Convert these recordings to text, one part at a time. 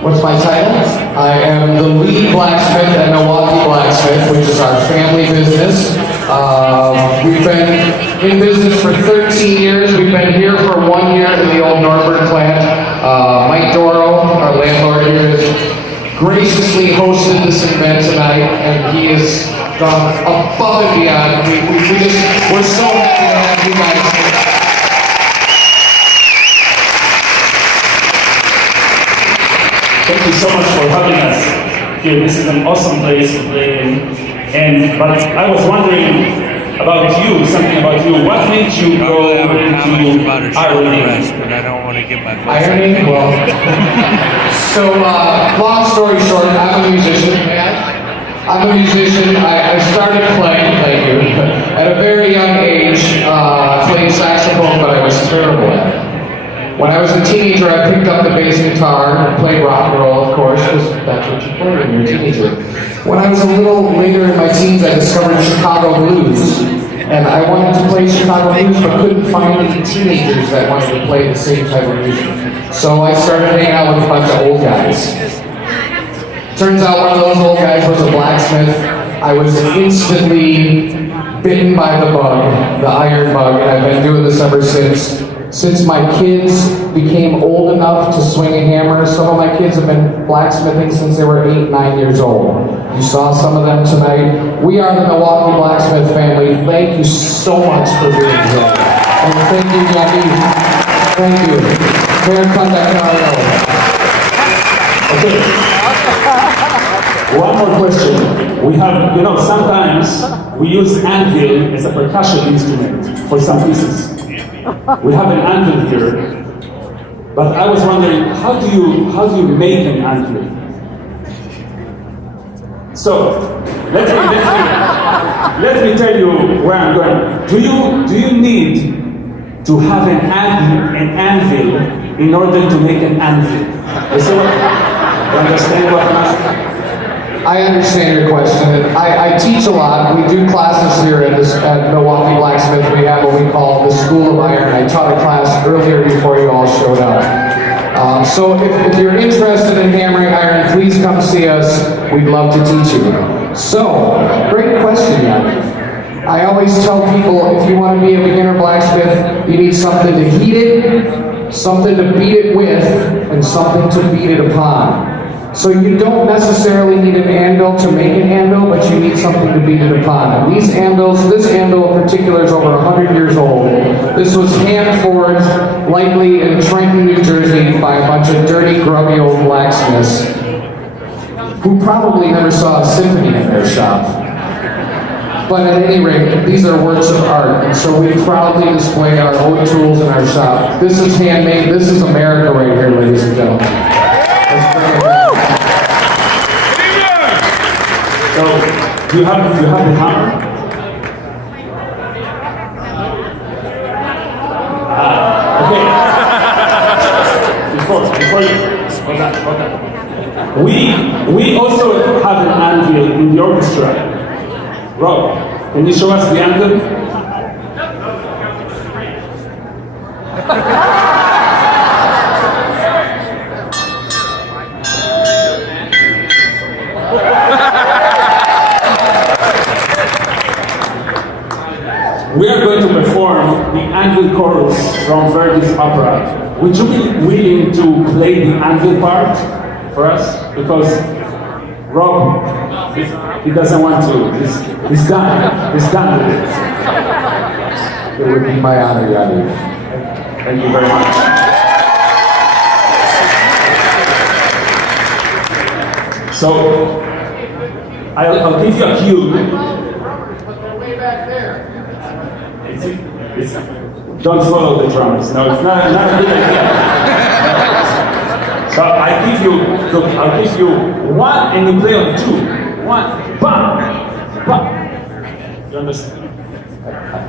What's my title? I am the lead blacksmith at Milwaukee Blacksmith, which is our family business. We've been in business for 13 years. We've been here for 1 year in the old Norbert plant. Mike Doro, our landlord here, has graciously hosted this event tonight, and he has gone above and beyond. We're so happy to have you guys here. Thank you so much for having us here. This is an awesome place to play in. But I was wondering about you, something about you. What made you go into ironing? But I don't want to get my voice. Ironing? Well, so long story short, I'm a musician. I started playing, thank you, at a very young age. Played saxophone, but I was terrible at it. When I was a teenager, I picked up the bass guitar and played rock and roll, of course, because that's what you play when you're a teenager. When I was a little later in my teens, I discovered Chicago blues. And I wanted to play Chicago blues, but couldn't find any teenagers that wanted to play the same type of music. So I started hanging out with a bunch of old guys. Turns out one of those old guys was a blacksmith. I was instantly bitten by the bug, the iron bug, and I've been doing this ever since. Since my kids became old enough to swing a hammer, some of my kids have been blacksmithing since they were 8, 9 years old. You saw some of them tonight. We are the Milwaukee Blacksmith family. Thank you so much for being here. And thank you, Yaniv. Thank you. Okay. One more question. We have, sometimes we use anvil as a percussion instrument for some pieces. We have an anvil here, but I was wondering, how do you make an anvil? So let me tell you where I'm going. Do you need to have an anvil in order to make an anvil? You understand what I'm asking? I understand your question. I teach a lot. We do classes here at Milwaukee Blacksmith. We have what we call the School of Iron. I taught a class earlier before you all showed up. So if you're interested in hammering iron, please come see us. We'd love to teach you. So, great question, Yaniv. I always tell people if you want to be a beginner blacksmith, you need something to heat it, something to beat it with, and something to beat it upon. So you don't necessarily need an anvil to make an anvil, but you need something to beat it upon. And these anvils, this anvil in particular is over 100 years old. This was hand forged, likely in Trenton, New Jersey, by a bunch of dirty, grubby old blacksmiths who probably never saw a symphony in their shop. But at any rate, these are works of art, and so we proudly display our own tools in our shop. This is handmade. This is America right here, ladies and gentlemen. Let's bring it back. So, do you have the hammer? Okay. Before you, hold on. We also have an anvil in the orchestra. Rob, can you show us the anvil? We are going to perform the anvil chorus from Verdi's opera. Would you be willing to play the anvil part for us? Because Rob, he doesn't want to. He's done. He's done with it. It would be my honor, Yaniv. Thank you very much. So, I'll give you a cue. Don't follow the drums. No, it's not a good idea. So I'll give you one and you play on two. One, bam, bam. You understand?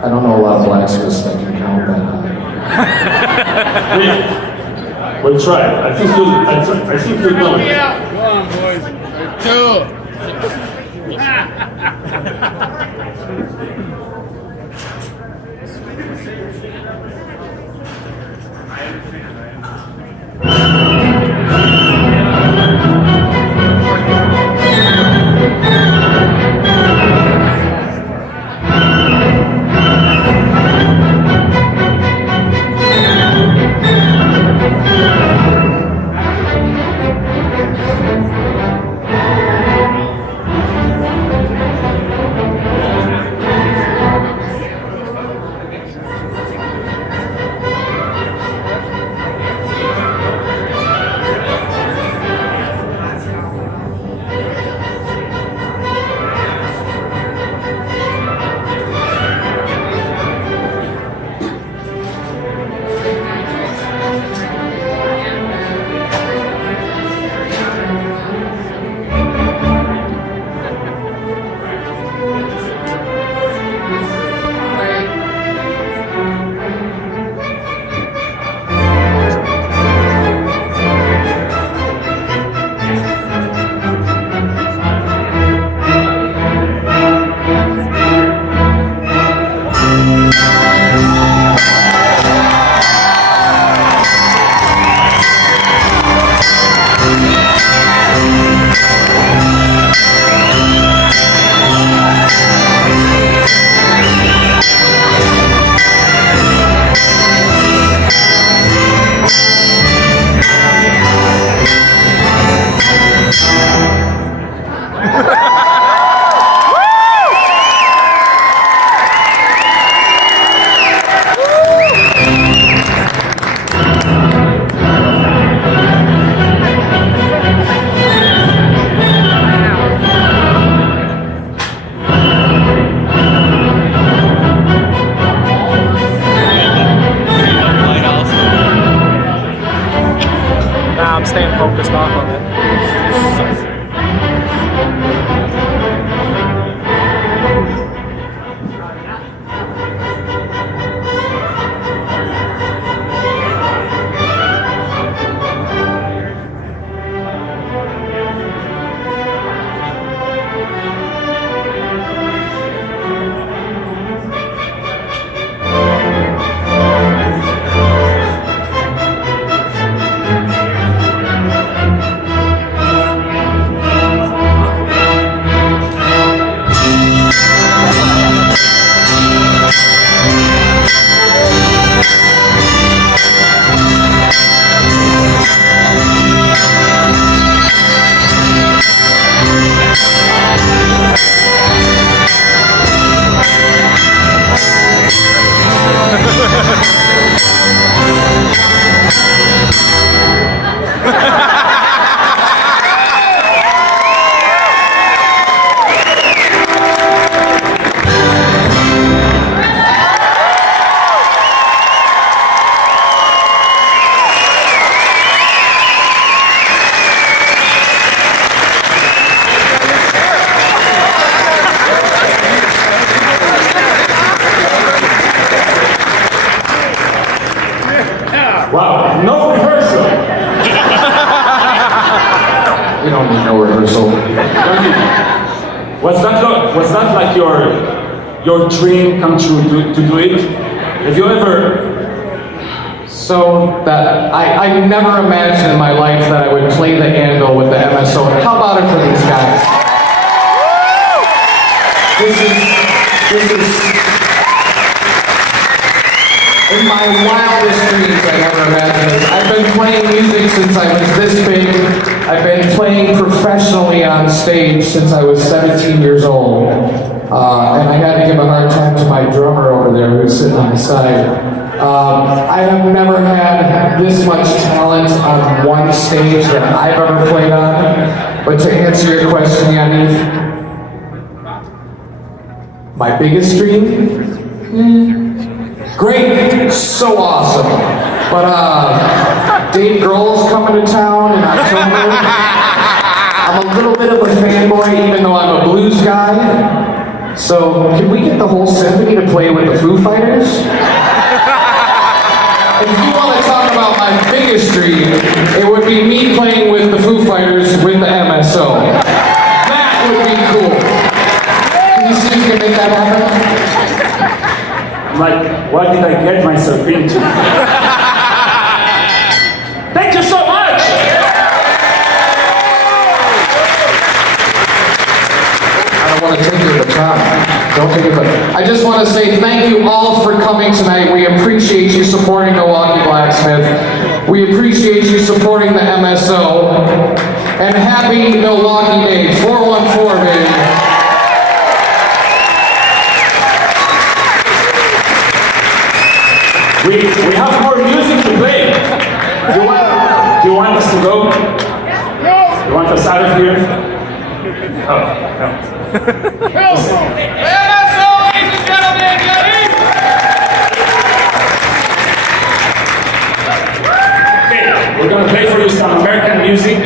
I don't know a lot of blacksmiths that can count that high. Yeah. We'll try. I think you'll know it. Come on, boys. 2. Wow, no rehearsal. We don't need no rehearsal. Was that like your dream come true to do it? Have you ever? So that I never imagined in my life that I would play the handle with the MSO. How about it for these guys? This is in my wildest dreams I never imagined this. I've been playing music since I was this big. I've been playing professionally on stage since I was 17 years old. And I had to give a hard time to my drummer over there who's sitting on the side. I have never had this much talent on one stage that I've ever played on. But to answer your question, Yaniv, my biggest dream? Great, so awesome. But Dave Grohl's coming to town in October. I'm a little bit of a fanboy, even though I'm a blues guy. So can we get the whole symphony to play with the Foo Fighters? If you want to talk about my biggest dream, it would be me playing with the Foo Fighters with the MSO. That would be cool. Can you see if you can make that happen? Like, what did I get myself into? Thank you so much! I don't want to take your baton. Don't take it back. I just want to say thank you all for coming tonight. We appreciate you supporting Milwaukee Blacksmith. We appreciate you supporting the MSO. And happy Milwaukee Day. 414, baby. We have more music to play. Do you want us to go? No. You want us out of here? Okay, we're gonna play for you some American music.